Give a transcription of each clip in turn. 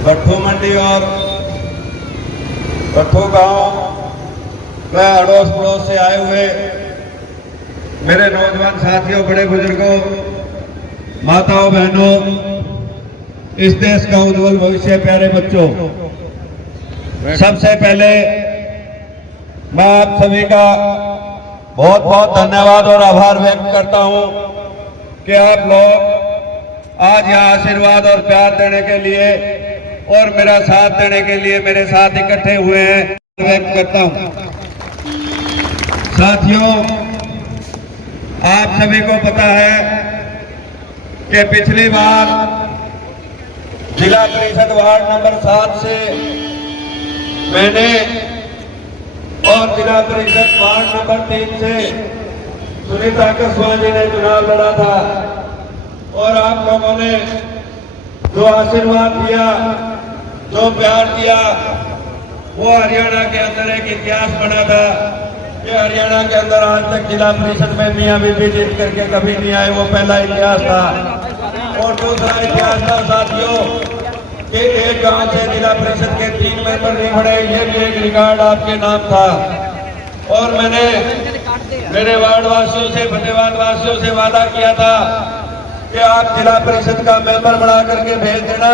भट्टू मंडी और भट्टू गांव में अड़ोस पड़ोस से आए हुए मेरे नौजवान साथियों, बड़े बुजुर्गों, माताओं, बहनों, इस देश का उज्जवल भविष्य, प्यारे बच्चों, सबसे पहले मैं आप सभी का बहुत बहुत धन्यवाद और आभार व्यक्त करता हूं कि आप लोग आज यहाँ आशीर्वाद और प्यार देने के लिए और मेरा साथ देने के लिए मेरे साथ इकट्ठे हुए हैं। व्यक्त करता हूं। साथियों, आप सभी को पता है कि पिछली बार जिला परिषद वार्ड नंबर 7 से मैंने और जिला परिषद वार्ड नंबर 3 से सुनीता कसवा जी ने चुनाव लड़ा था और आप लोगों ने जो आशीर्वाद दिया, जो प्यार दिया, वो हरियाणा के अंदर एक इतिहास बना था कि हरियाणा के अंदर आज तक जिला परिषद में मियां बीबी जीत करके कभी नहीं आए। वो पहला इतिहास था। और दूसरा इतिहास था साथियों कि एक गांव से जिला परिषद के 3 मेंबर नहीं बढ़े, ये भी एक रिकॉर्ड आपके नाम था। और मैंने मेरे वार्ड वासियों से, फतेहाबाद वासियों से वादा किया था कि आप जिला परिषद का मेंबर बना करके भेज देना,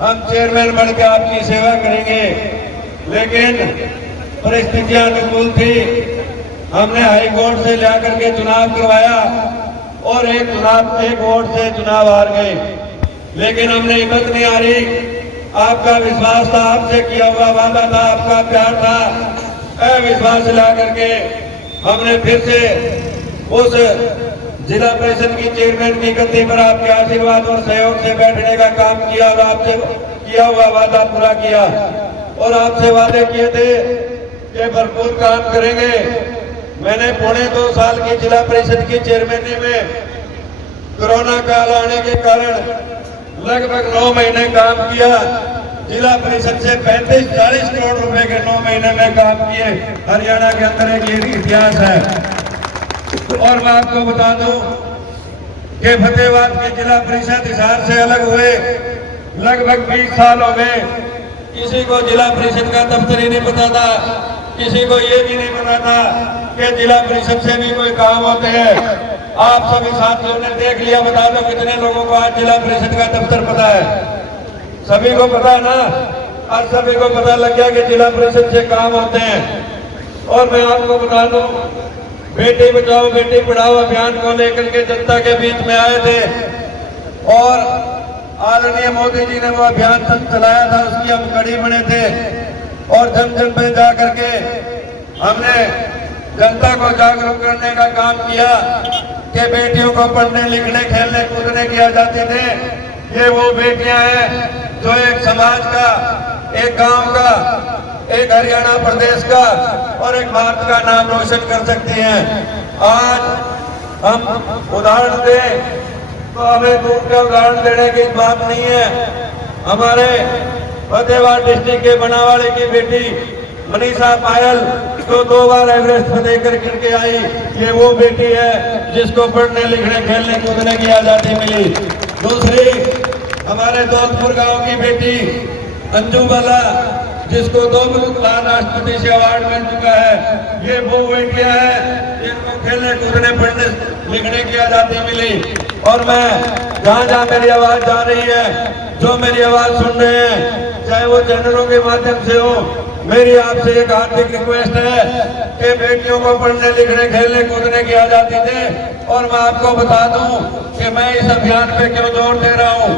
हम चेयरमैन बन के आपकी सेवा करेंगे। लेकिन परिस्थितियां अनुकूल थी, हमने हाई कोर्ट से ला करके चुनाव करवाया और एक वोट से चुनाव हार गए। लेकिन हमने हिम्मत नहीं हारी। आपका विश्वास था, आपसे किया हुआ वादा था, आपका प्यार था, विश्वास ला करके हमने फिर से उस जिला परिषद की चेयरमैन की गद्दी पर आपके आशीर्वाद और सहयोग से बैठने का काम किया और आपसे किया हुआ वादा पूरा किया। और आपसे वादे किए थे कि भरपूर काम करेंगे। मैंने 2.25 साल की जिला परिषद की चेयरमैनी में कोरोना काल आने के कारण लगभग 9 महीने काम किया। जिला परिषद से 35-40 करोड़ रुपए के 9 महीने में काम किए। हरियाणा के अंदर एक ये इतिहास है। और मैं आपको बता दूं कि फतेहाबाद की जिला परिषद हिसार से अलग हुए लगभग 20 साल हो गए। किसी को जिला परिषद का दफ्तर ही नहीं पता था, किसी को ये भी नहीं पता था कि जिला परिषद से भी कोई काम होते हैं। आप सभी साथियों ने देख लिया, बता दो कितने लोगों को आज जिला परिषद का दफ्तर पता है? सभी को पता है ना? आज सभी को पता लग गया कि जिला परिषद से काम होते हैं। और मैं आपको बता दूं, बेटी बचाओ बेटी पढ़ाओ अभियान को लेकर के जनता के बीच में आए थे और आदरणीय मोदी जी ने वो अभियान चलाया था, उसकी हम कड़ी बने थे। और जन जन में जा करके हमने जनता को जागरूक करने का काम किया कि बेटियों को पढ़ने लिखने खेलने कूदने की आजादी दें। ये वो बेटियां हैं जो एक समाज का, एक गांव का, एक हरियाणा प्रदेश का और एक भारत का नाम रोशन कर सकती हैं। आज हम उदाहरण दें तो हमें दूर का उदाहरण देने की बात नहीं है। हमारे फतेहाबाद डिस्ट्रिक्ट के बनावाले की बेटी मनीषा पायल जो 2 बार एवरेस्ट फतेह करके आई, ये वो बेटी है जिसको पढ़ने लिखने खेलने कूदने की आजादी मिली। दूसरी हमारे दौलतपुर गांव की बेटी अंजू बाला, जिसको 2 बार राष्ट्रपति से अवार्ड मिल चुका है। ये वो बेटियां हैं जिनको खेलने कूदने पढ़ने लिखने की आजादी मिली। और मैं जहां जहां मेरी आवाज जा रही है, जो मेरी आवाज सुन रहे हैं, चाहे वो चैनलों के माध्यम से हो, मेरी आपसे एक हार्दिक रिक्वेस्ट है कि बेटियों को पढ़ने लिखने खेलने कूदने की आजादी दें। और मैं आपको बता दूं कि मैं इस अभियान पे क्यों जोर दे रहा हूं।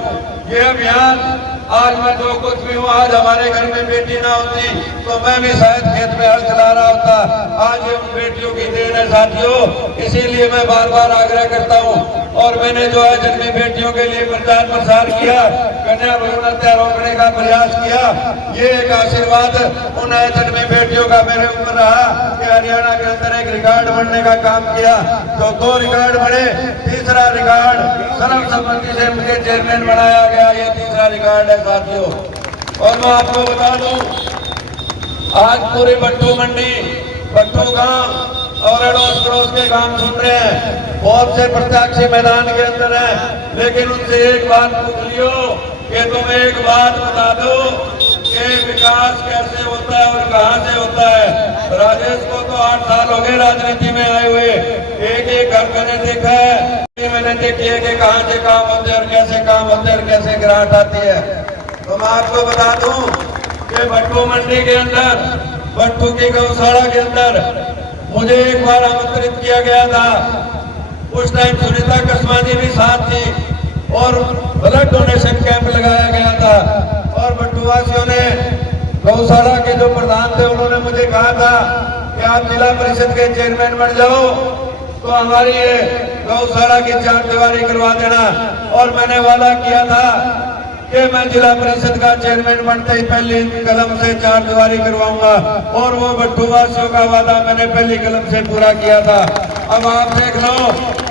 ये अभियान आज मैं जो कुछ भी हूँ, आज हमारे घर में बेटी ना होती तो मैं भी शायद खेत में हल चला रहा होता। आज ये उन बेटियों की देन है साथियों, इसीलिए मैं बार बार आग्रह करता हूँ। और मैंने जो है जन्मी बेटियों के लिए प्रचार प्रसार किया, कन्या भ्रूण हत्या रोकने का प्रयास किया। ये एक आशीर्वाद उन जन्मी बेटियों का मेरे ऊपर रहा कि हरियाणा के अंदर एक रिकॉर्ड बनने का काम किया। तो 2 रिकॉर्ड बने, तीसरा रिकॉर्ड सर्वसम्मति से मुझे चेयरमैन बनाया गया। ये तीसरा रिकॉर्ड है साथियों। और मैं आपको बता दूं, आज पूरे भट्टू मंडी, भट्टू गांव और अड़ोस पड़ोस के गांव सुन रहे हैं। बहुत से प्रत्याशी मैदान के अंदर हैं, लेकिन उनसे एक बात पूछ लियो कि तुम एक बात बता दो विकास कैसे होता है और कहां से होता है। राजेश को तो 8 साल हो गए राजनीति में आए हुए, एक एक घर मैंने देखा है, मैंने देखी है कि कहां से काम होते हैं और कैसे काम होते हैं और कैसे ग्रांट आती है। तो मैं आपको बता दूं कि भट्टू मंडी के अंदर, भट्टू की गौशाला के अंदर मुझे एक बार आमंत्रित किया गया था। उस टाइम सुनीता कस्मा जी भी साथ थी और ब्लड डोनेशन कैंप लगाया गया था। और भट्टूवासियों ने, गौशाला के जो प्रधान थे, उन्होंने मुझे कहा था कि आप जिला परिषद के चेयरमैन बन जाओ तो हमारी ये गौशाला की 4 दीवारी करवा देना। और मैंने वादा किया था कि मैं जिला परिषद का चेयरमैन बनते ही पहली कलम से 4 दीवारी करवाऊंगा। और वो भट्टूवासियों का वादा मैंने पहली कलम से पूरा किया था। अब आप देख लो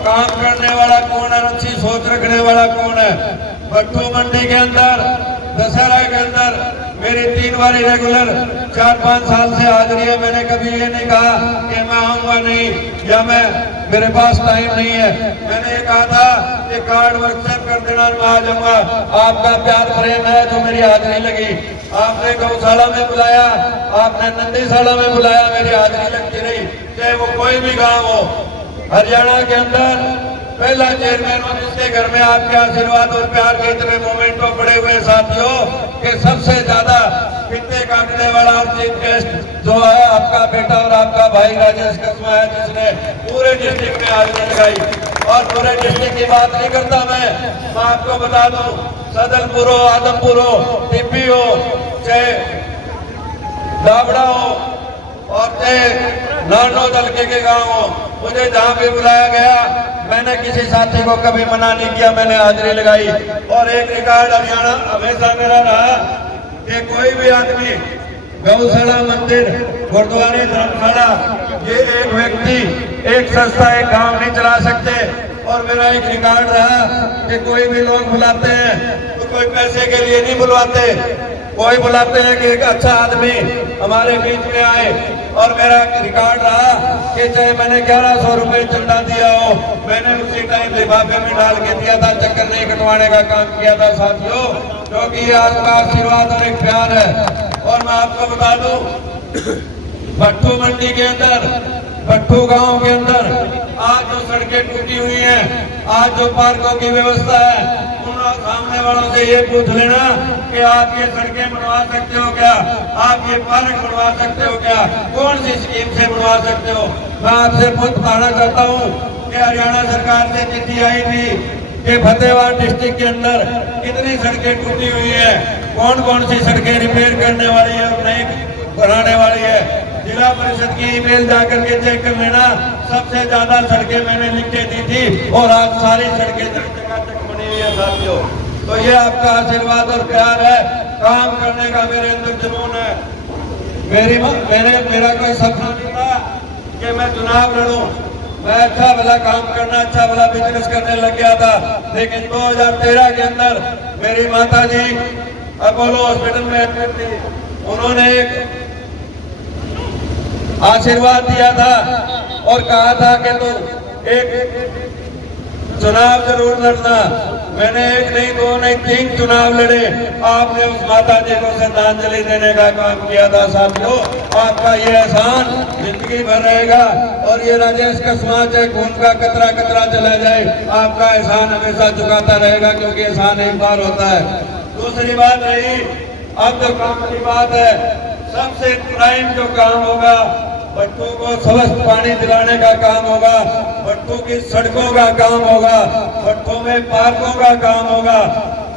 काम करने वाला कौन है, अच्छी सोच रखने वाला कौन है। भट्टू मंडी के अंदर, दशहरा के अंदर मेरी 3 बारी रेगुलर 4-5 साल से हाजिरी है। मैंने कभी ये नहीं कहा कि मैं आऊंगा नहीं या मेरे पास टाइम नहीं है। मैंने ये कहा था कि कार्ड व्हाट्सएप कर देना, मैं आ जाऊंगा। आपका प्यार प्रेम है जो मेरी हाजिरी लगी। आपने गौशाला में बुलाया, आपने नंदीशाला में बुलाया, मेरी हाजिरी लगती रही। चाहे वो कोई भी गाँव हो, हरियाणा के अंदर पहला चेयरमैन हो जिसके घर में आपके आशीर्वाद और प्यार के इतने मोमेंटो पड़े हुए साथियों कि सबसे ज्यादा फित्ते काटने वाला चीफ गेस्ट जो है आपका बेटा और आपका भाई राजेश कस्मा है, जिसने पूरे डिस्ट्रिक्ट में हाजिरी लगाई। और पूरे डिस्ट्रिक्ट की बात नहीं करता मैं आपको बता दूं, सदलपुर हो, आदमपुर हो, टिब्बी हो, चाहे दाबड़ा हो और चाहे नानो दलके के गाँव हो, मुझे जहाँ भी बुलाया गया मैंने किसी साथी को कभी मना नहीं किया, मैंने हाजिरी लगाई। और एक रिकॉर्ड हरियाणा हमेशा मेरा रहा कि कोई भी आदमी गौशाला, मंदिर, गुरुद्वारे, धर्मशाला, ये एक व्यक्ति, एक संस्था, एक गांव नहीं चला सकते। और मेरा एक रिकॉर्ड रहा कि कोई भी लोग बुलाते हैं तो कोई पैसे के लिए नहीं बुलवाते, कोई बुलाते हैं कि एक अच्छा आदमी हमारे बीच में आए। और मेरा रिकॉर्ड रहा कि चाहे मैंने 1100 रुपए चंदा दिया हो, मैंने उसी टाइम लिफाफे में डाल के दिया था, चक्कर नहीं कटवाने का काम किया था साथियों, क्योंकि ये आपका आशीर्वाद और एक प्यार है। और मैं आपको बता दूं, भट्टू मंडी के अंदर, भट्टू गांव के अंदर आज जो सड़कें टूटी हुई हैं, आज जो पार्कों की व्यवस्था है, सामने वालों से ये पूछ लेना कि आप ये सड़कें बनवा सकते हो क्या, आप ये पार्क बनवा सकते हो क्या, कौन सी स्कीम से बनवा सकते हो। मैं आपसे खुद बताना चाहता हूँ कि हरियाणा सरकार से चिट्ठी आई थी कि फतेहाबाद डिस्ट्रिक्ट के अंदर कितनी सड़कें टूटी हुई है, कौन कौन सी सड़कें रिपेयर करने वाली है और नई बनाने वाली है। जिला परिषद की ईमेल जाकर के चेक कर लेना, सबसे ज्यादा सड़कें मैंने लिख के दी थी और आज सारी सड़कें चकाचक बनी हुई है साथियों। तो ये आपका आशीर्वाद और प्यार है, काम करने का मेरे अंदर जुनून है। मेरा कोई सपना नहीं था कि मैं चुनाव लड़ूं, मैं अच्छा भला काम करना, अच्छा भला बिजनेस करने लग गया था। लेकिन 2013 के अंदर मेरी माता जी अपोलो हॉस्पिटल में एडमिट थी, उन्होंने एक आशीर्वाद दिया था और कहा था कि तू एक चुनाव जरूर लड़ना। मैंने 1 नहीं 2 नहीं 3 चुनाव लड़े। आपने उस माता जी को श्रद्धांजलि देने का काम किया था साथियों। आपका ये एहसान जिंदगी भर रहेगा और ये राजेश कस्मा चाहे खून का कतरा कतरा चला जाए, आपका एहसान हमेशा चुकाता रहेगा, क्योंकि एहसान एक बार होता है। दूसरी बात रही, अब जो काम की बात है, सबसे प्राइम जो काम होगा, भट्टू को स्वस्थ पानी दिलाने का काम होगा, भट्टू की सड़कों का काम होगा, भट्टू में पार्कों का काम होगा।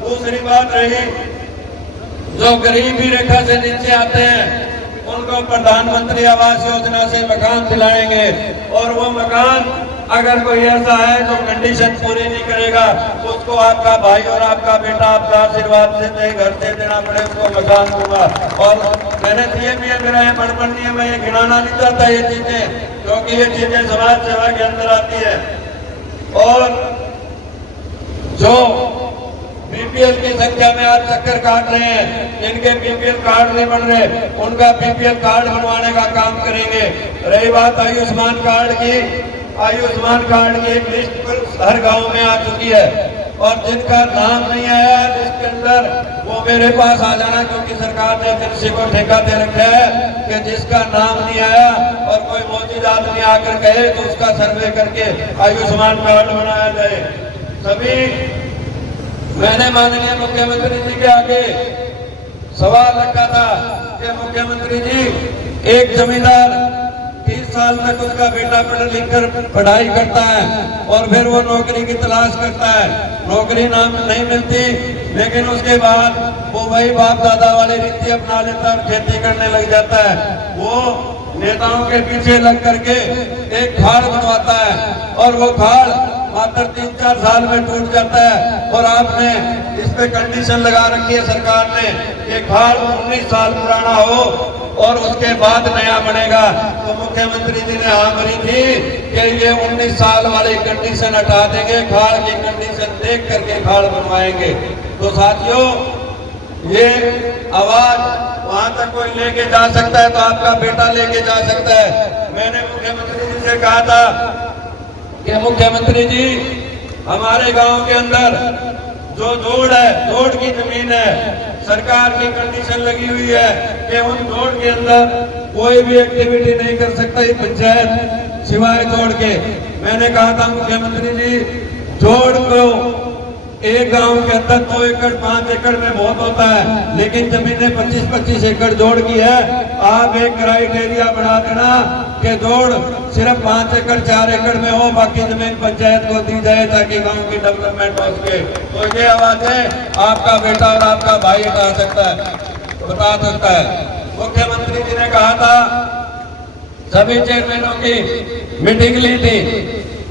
दूसरी बात रही, जो गरीबी रेखा से नीचे आते हैं उनको प्रधानमंत्री आवास योजना से मकान दिलाएंगे। और वो मकान अगर कोई ऐसा है जो कंडीशन पूरी नहीं करेगा, उसको आपका भाई और आपका बेटा आपका आशीर्वाद से चाहे घर से देना पड़े, उसको मकान दूंगा। और मैंने दिए भी है, मेरा ये बड़पन नहीं है, मैं ये गिनाना नहीं चाहता ये चीजें, क्योंकि ये चीजें समाज सेवा के अंदर आती है। और जो बीपीएल की संख्या में आज चक्कर काट रहे हैं, जिनके बीपीएल कार्ड नहीं बन रहे, उनका बीपीएल कार्ड बनवाने का काम करेंगे। रही बात आयुष्मान कार्ड की, आयुष्मान कार्ड की एक लिस्ट हर गांव में आ चुकी है और जिनका नाम नहीं आया लिस्ट के अंदर, वो मेरे पास आ जाना, क्योंकि सरकार ने किसी को ठेका दे रखा है कि जिसका नाम नहीं आया और कोई मौजूद आदमी आकर कहे तो उसका सर्वे करके आयुष्मान कार्ड बनाया जाए। सभी मैंने माननीय मुख्यमंत्री जी के आगे सवाल रखा था कि मुख्यमंत्री जी, एक जमींदार 30 साल तक उसका बेटा पढ़ लिख कर पढ़ाई करता है और फिर वो नौकरी की तलाश करता है, नौकरी नाम नहीं मिलती, लेकिन उसके बाद वो वही बाप दादा वाली रीति अपना लेता है और खेती करने लग जाता है। वो नेताओं के पीछे लग करके एक खाड़ बनवाता है और वो खाड़ मात्र 3-4 साल में टूट जाता है। और आपने इस पे कंडीशन लगा रखी है सरकार ने कि खाड़ 19 साल पुराना हो और उसके बाद नया बनेगा। तो मुख्यमंत्री जी ने हाँ भरी थी कि ये 19 साल वाली कंडीशन हटा देंगे, खाड़ की कंडीशन देख करके खाड़ बनवाएंगे। तो साथियों, ये आवाज वहां तक कोई लेके जा सकता है तो आपका बेटा लेके जा सकता है। मैंने मुख्यमंत्री जी से कहा था कि मुख्यमंत्री जी, हमारे गांव के अंदर जो जोड़ है, जोड़ की जमीन है, सरकार की कंडीशन लगी हुई है कि उन जोड़ के अंदर कोई भी एक्टिविटी नहीं कर सकता ये पंचायत सिवाय जोड़ के। मैंने कहा था मुख्यमंत्री जी, जोड़ को एक गांव के अंदर 2 एकड़ 5 एकड़ में बहुत होता है, लेकिन जमीनें 25-25 एकड़ जोड़ की है। आप एक क्राइटेरिया बढ़ा देना कि जोड़ सिर्फ 5 एकड़ 4 एकड़ में हो, बाकी जमीन पंचायत को दी जाए ताकि गांव की डेवलपमेंट हो सके। तो ये आवाजें आपका बेटा और आपका भाई उठा सकता है, बता सकता है। मुख्यमंत्री जी ने कहा था, सभी चेयरमैनों की मीटिंग ली थी,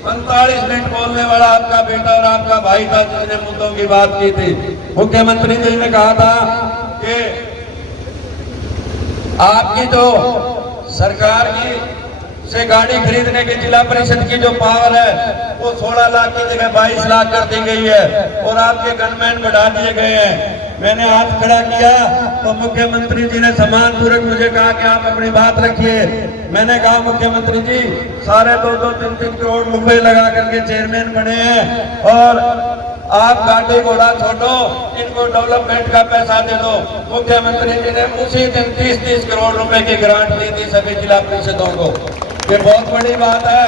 45 मिनट बोलने वाला आपका बेटा और आपका भाई था जिसने मुद्दों की बात की थी। मुख्यमंत्री जी ने कहा था कि आपकी जो सरकार की से गाड़ी खरीदने की जिला परिषद की जो पावर है वो 16 लाख की जगह 22 लाख कर दी गई है और आपके गनमैन बढ़ा दिए गए हैं। मैंने हाथ खड़ा किया तो मुख्यमंत्री जी ने सम्मानपूर्वक मुझे कहा कि आप अपनी बात रखिए। मैंने कहा मुख्यमंत्री जी, 2.5 3 करोड़ रुपए लगा करके चेयरमैन बने हैं और आप गाड़ी घोड़ा छोड़ो, इनको डेवलपमेंट का पैसा दे दो। मुख्यमंत्री जी ने उसी दिन 30-30 करोड़ रुपए की ग्रांट दी थी सभी जिला परिषदों को। ये बहुत बड़ी बात है,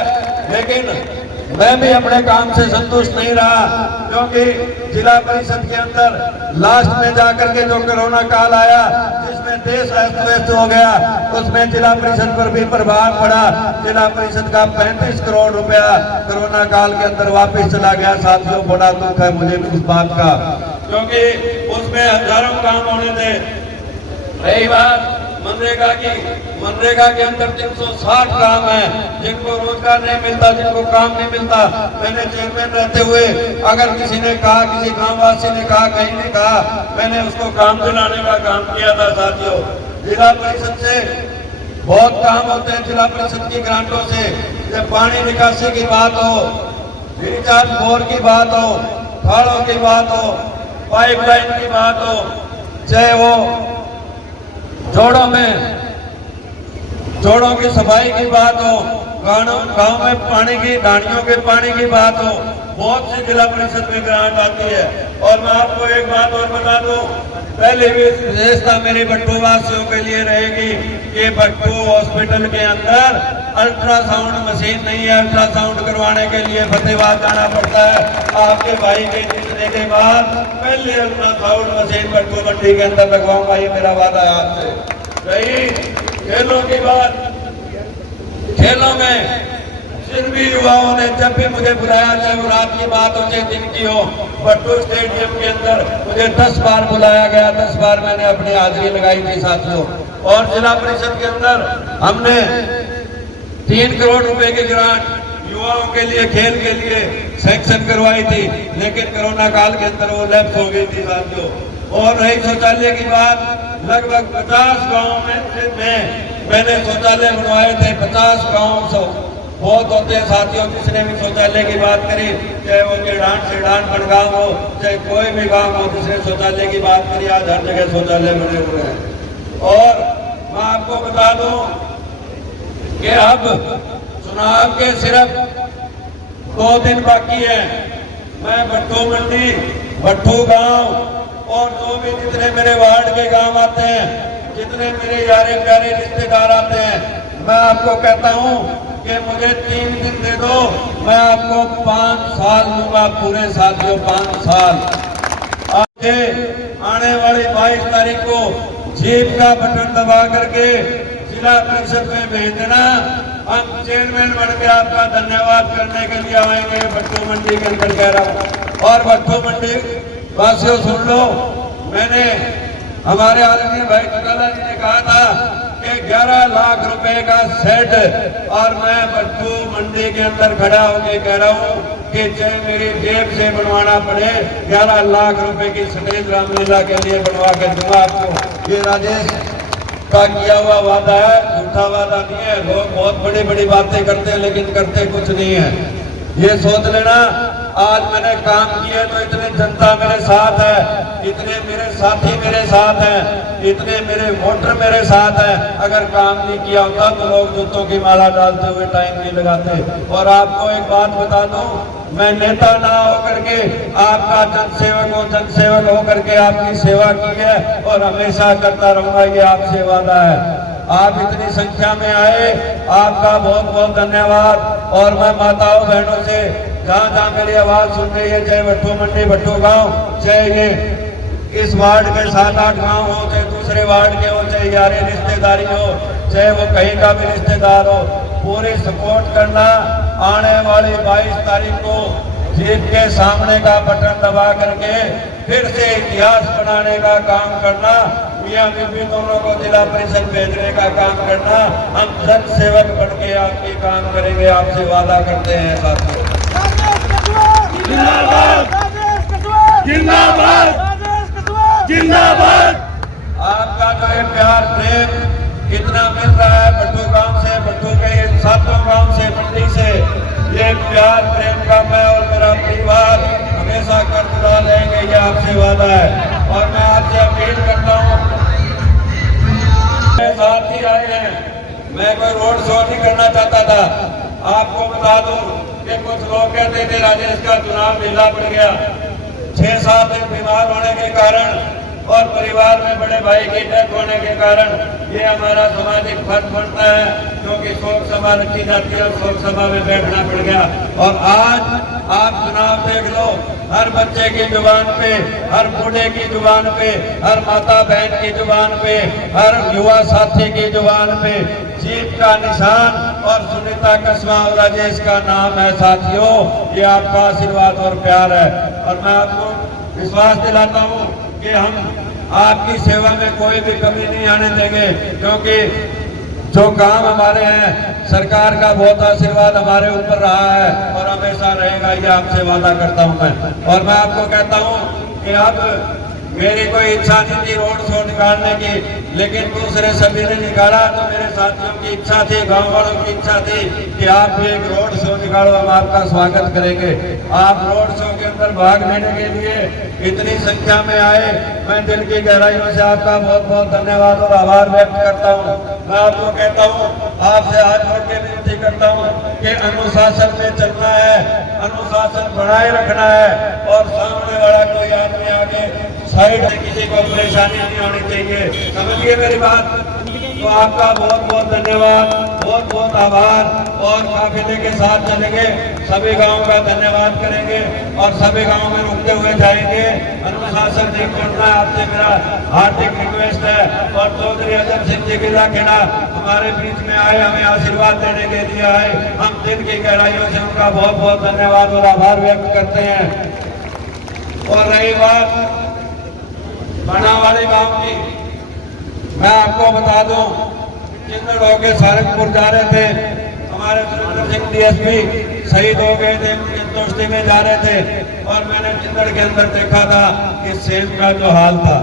लेकिन मैं भी अपने काम से संतुष्ट नहीं रहा, क्योंकि जिला परिषद के अंदर लास्ट में जाकर के जो कोरोना काल आया जिसमें देश अस्त व्यस्त हो गया, उसमें जिला परिषद पर भी प्रभाव पड़ा। जिला परिषद का 35 करोड़ रुपया कोरोना काल के अंदर वापस चला गया। साथियों, बड़ा दुख है मुझे इस बात का, क्योंकि उसमें हजारों काम होने थे। रही बात मनरेगा की, मनरेगा के अंदर 360 काम है जिनको रोजगार नहीं मिलता, जिनको काम नहीं मिलता। मैंने चेयरमैन रहते हुए अगर किसी ने कहा, किसी गांववासी ने कहा, कहीं ने कहा, मैंने उसको काम दिलाने का काम किया था। साथियों, जिला परिषद से बहुत काम होते हैं, जिला परिषद की ग्रांटों से। जब पानी निकासी की बात हो, रिचार्ज बोर की बात हो, खाड़ों की बात हो, पाइपलाइन की बात हो, चाहे वो जोड़ों की सफाई की बात हो, गांव में पानी की, ढाणियों के पानी की बात हो, बहुत सी जिला परिषद में ग्रांट आती है। और मैं आपको एक बात और बता दूं, पहले भी विशेषता मेरी भट्टू वासियों के लिए रहेगी कि भट्टू हॉस्पिटल के अंदर अल्ट्रासाउंड मशीन नहीं है। अल्ट्रासाउंड करवाने के लिए फतेहाबाद जाना पड़ता है। आपके भाई के जीतने के बाद पहले अल्ट्रासाउंड मशीन भट्टू मंडी के अंदर लगवाऊंगा, ये मेरा वादा है आपसे। रही खेलों की बात, खेलों में जिन भी युवाओं ने जब भी मुझे बुलाया, चाहे वो रात की बात हो चाहे दिन की हो, भट्टू स्टेडियम के अंदर मुझे 10 बार बुलाया गया, 10 बार मैंने अपनी हाजिरी लगाई थी साथियों। और जिला परिषद के अंदर हमने 3 करोड़ रुपए की ग्रांट युवाओं के लिए, खेल के लिए सैंक्शन करवाई थी, लेकिन कोरोना काल के अंदर वो लैप्स हो गई थी साथियों। और रही शौचालय की बात, लगभग 50 गाँव में मैंने शौचालय बनवाए थे। 50 गाँव बहुत होते हैं साथियों। जिसने भी शौचालय की बात करी, चाहे वो केडान सेडान बनगांव हो, चाहे कोई भी गांव हो, जिसने शौचालय की बात करी, आज हर जगह शौचालय बने हुए हैं। और मैं आपको बता दूं कि अब चुनाव के सिर्फ 2 दिन बाकी है। मैं भट्टू मंडी, भट्टू गांव और जो भी जितने मेरे वार्ड के गांव आते हैं, जितने मेरे यारे प्यारे रिश्तेदार आते हैं, मैं आपको कहता हूं कि मुझे 3 दिन दे दो, मैं आपको 5 साल दूंगा पूरे साथियों, 5 साल। आगे आने वाली 22 तारीख को जीप का बटन दबा करके जिला परिषद में भेज देना। हम चेयरमैन बन के आपका धन्यवाद करने के लिए आएंगे भट्टू मंडी के अंदर कह रहा हूँ। और भट्टू मंडी वासियों सुन लो, मैंने हमारे आदरणीय भाई चौटाला जी ने कहा था कि 11 लाख रुपए का सेट, और मैं भट्टू मंडी के अंदर खड़ा होकर कह रहा हूँ कि चाहे मेरी जेब से बनवाना पड़े, 11 लाख रुपए की स्टेज रामलीला के लिए बनवा के दूंगा आपको। ये राजेश का किया हुआ वादा है, झूठा वादा नहीं है। लोग बहुत बड़ी बड़ी बातें करते हैं लेकिन करते कुछ नहीं है। ये सोच लेना, आज मैंने काम किए तो इतने जनता मेरे साथ है, इतने मेरे साथी मेरे साथ हैं, इतने मेरे वोटर मेरे साथ हैं। अगर काम नहीं किया होता तो लोग जूतों की माला डालते हुए टाइम नहीं लगाते। और आपको एक बात बता दूं, मैं नेता ना होकर के आपका जनसेवक होकर के आपकी सेवा की है और हमेशा करता रहूंगा, ये आपसे वादा है। आप इतनी संख्या में आए, आपका बहुत बहुत धन्यवाद। और मैं माताओं बहनों से जहाँ जहाँ मेरी आवाज सुन रही है, चाहे भट्टू मंडी भट्टू गांव, चाहे ये इस वार्ड के 7-8 गांव हो, चाहे दूसरे वार्ड के हो, चाहे यारे रिश्तेदारी हो, चाहे वो कहीं का भी रिश्तेदार हो, पूरी सपोर्ट करना। आने वाली 22 तारीख को जीप के सामने का बटन दबा करके फिर से इतिहास बनाने का काम करना। मियां बीबी दोनों को जिला परिषद भेजने का काम करना। हम जन सेवक बन के आपके काम करेंगे, आपसे वादा करते हैं साथियों। जिंदाबाद जिंदाबाद जिंदाबाद। आपका जो है प्यार प्रेम इतना मिल रहा है भट्टू गांव से, भट्टू के 7 गांव से, मंडी से, ये प्यार प्रेम का मैं और मेरा परिवार हमेशा करता रहेंगे, ये आपसे वादा है। और मैं आपसे अपील करता हूँ, साथ ही आए हैं, मैं कोई रोड शो नहीं करना चाहता था। आपको बता दूं कि कुछ लोग कहते थे राजेश का चुनाव ढीला पड़ गया, 6-7 दिन बीमार होने के कारण और परिवार में बड़े भाई की डेथ होने के कारण ये हमारा सामाजिक फर्ज बनता है, क्योंकि शोक सभा रखी जाती है और शोक सभा में बैठना पड़ गया। और आज आप चुनाव देख लो, हर बच्चे की जुबान पे, हर बूढ़े की जुबान पे, हर माता बहन की जुबान पे, हर युवा साथी की जुबान पे जीत का निशान और सुनीता कस्बा और राजेश का नाम है साथियों। ये आपका आशीर्वाद और प्यार है। और मैं आपको विश्वास दिलाता हूँ कि हम आपकी सेवा में कोई भी कमी नहीं आने देंगे, क्योंकि जो काम हमारे हैं, सरकार का बहुत आशीर्वाद हमारे ऊपर रहा है और हमेशा रहेगा, ये आपसे वादा करता हूं मैं। और मैं आपको कहता हूं कि अब मेरी कोई इच्छा नहीं थी रोड शो निकालने की, लेकिन दूसरे सभी ने निकाला तो मेरे साथियों की इच्छा थी, गांव वालों की इच्छा थी कि आप भी एक रोड शो निकालो, हम आपका स्वागत करेंगे। आप रोड शो के अंदर भाग लेने के लिए इतनी संख्या में आए, मैं दिल की गहराइयों से आपका बहुत बहुत धन्यवाद और आभार व्यक्त करता हूँ। मैं आपको कहता हूँ, आपसे हाथ जोड़ के विनती करता हूँ कि अनुशासन में चलना है, अनुशासन बनाए रखना है और सामने वाला कोई आदमी आगे साइड में किसी को परेशानी नहीं होनी चाहिए, समझिए मेरी बात। तो आपका बहुत बहुत धन्यवाद, बहुत बहुत आभार। और काफिले के साथ चलेंगे, सभी गांवों का धन्यवाद करेंगे और सभी गांवों में रुकते हुए जाएंगे। अनुशासन नहीं छोड़ना है, आपसे मेरा हार्दिक रिक्वेस्ट है। और चौधरी अजम सिंह जी गिला खेड़ा हमारे बीच में आए, हमें आशीर्वाद देने के लिए आए, हम दिल की गहराइयों से उनका बहुत बहुत धन्यवाद और आभार व्यक्त करते हैं। और रही बात बनावाली गांव की, मैं आपको बता दूं, चिंदड़ होके सारंगपुर जा रहे थे, हमारे सुरेंद्र सिंह डीएसपी शहीद हो गए थे, उनकी अंत्येष्टि में जा रहे थे। और मैंने चिंदड़ के अंदर देखा था कि सेम का जो हाल था,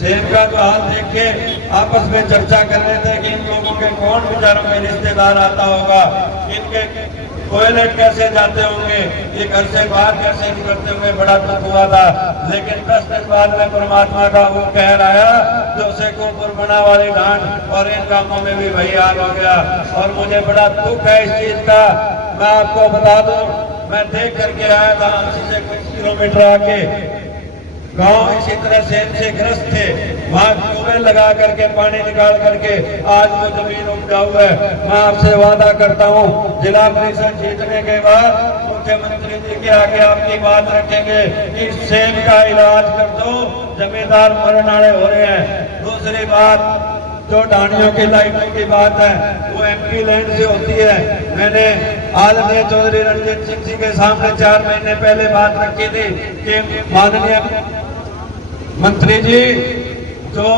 सेम का जो हाल देख के आपस में चर्चा कर रहे थे कि इन लोगों के कौन बेचारों में रिश्तेदार आता होगा, इनके टॉयलेट कैसे जाते होंगे, ये घर से बाहर कैसे निकलते होंगे, बड़ा दुख हुआ था। लेकिन 10 दिन बाद में परमात्मा का वो कहर आया, जो से को बना वाली ढांड, और इन कामों में भी वही हाल हो गया। और मुझे बड़ा दुख है इस चीज का। मैं आपको बता दूं, मैं देख करके आया था हमसे से कुछ किलोमीटर आके, गांव इसी तरह सेम से ग्रस्त थे, वहाँ ट्यूबवेल लगा करके पानी निकाल करके आज वो जमीन उपजाऊ है। मैं आपसे वादा करता हूँ जिला परिषद जीतने के बाद मुख्यमंत्री जी के आगे आपकी बात रखेंगे कि सेब का इलाज कर दो, जमींदार मरनाड़े हो रहे हैं। दूसरी बात जो ढाणियों की लाइटों की बात है वो MP लैंड से होती है। मैंने आदरणीय चौधरी रणजीत सिंह जी के सामने 4 महीने पहले बात रखी थी कि माननीय मंत्री जी जो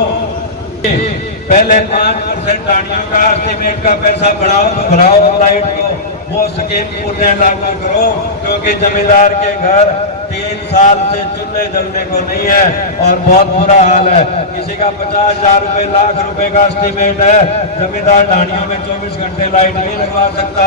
पहले 5% ढाणियों का एस्टीमेट का पैसा बढ़ाओ तो बढ़ाओ, लाइट को वो स्कीम पुनः लागू करो, क्योंकि जमींदार के घर 3 साल से चूल्हे जलने को नहीं है और बहुत बुरा हाल है। किसी का 50,000 रुपए, लाख रुपए का एस्टीमेट है, जमींदार ढाणियों में 24 घंटे लाइट नहीं लगवा सकता।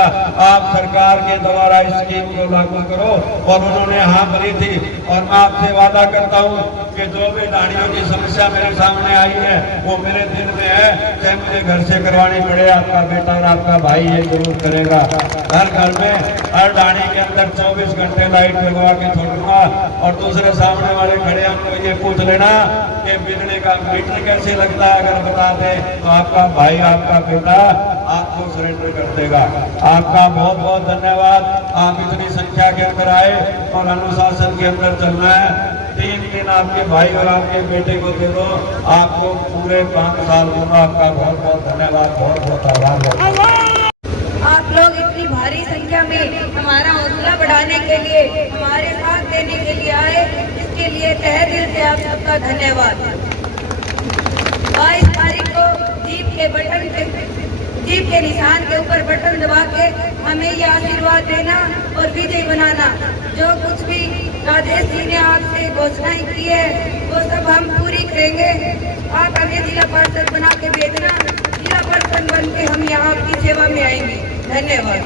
आप सरकार के द्वारा इस स्कीम को लागू करो। और उन्होंने हाँ भरी थी। और मैं आपसे वादा करता हूँ कि जो भी ढाणियों की समस्या मेरे सामने आई है वो मेरे दिल में है, चाहे मुझे घर से करवानी पड़े, आपका बेटा और आपका भाई ये जरूर करेगा। हर घर में, हर ढाणी के अंदर 24 घंटे लाइट लगवा के छोड़ूंगा। और दूसरे सामने वाले खड़े हमको ये पूछ लेना कि बिजली का मीटर कैसे लगता है, अगर बता दे तो आपका भाई, आपका बेटा आपको सरेंडर कर देगा। आपका बहुत बहुत धन्यवाद। आप इतनी संख्या के अंदर आए और अनुशासन के अंदर चलना है। 3 दिन आपके भाई और आपके बेटे को दे दो, आपको पूरे 5 साल दूंगा। आपका बहुत बहुत धन्यवाद, बहुत बहुत आभार। आप लोग इतनी भारी संख्या में हमारा हौसला बढ़ाने के लिए, हमारे साथ देने के लिए आए, इसके लिए तहे दिल से आप सबका धन्यवाद। 22 तारीख को जीत के निशान के ऊपर बटन दबा के हमें ये आशीर्वाद देना और विजयी बनाना। जो कुछ भी राजेश जी ने आपसे घोषणाएं की है वो सब हम पूरी करेंगे। आप हमें जिला पार्षद बना के भेजना, जिला पार्षद बन के हम यहाँ आपकी सेवा में आएंगे। धन्यवाद।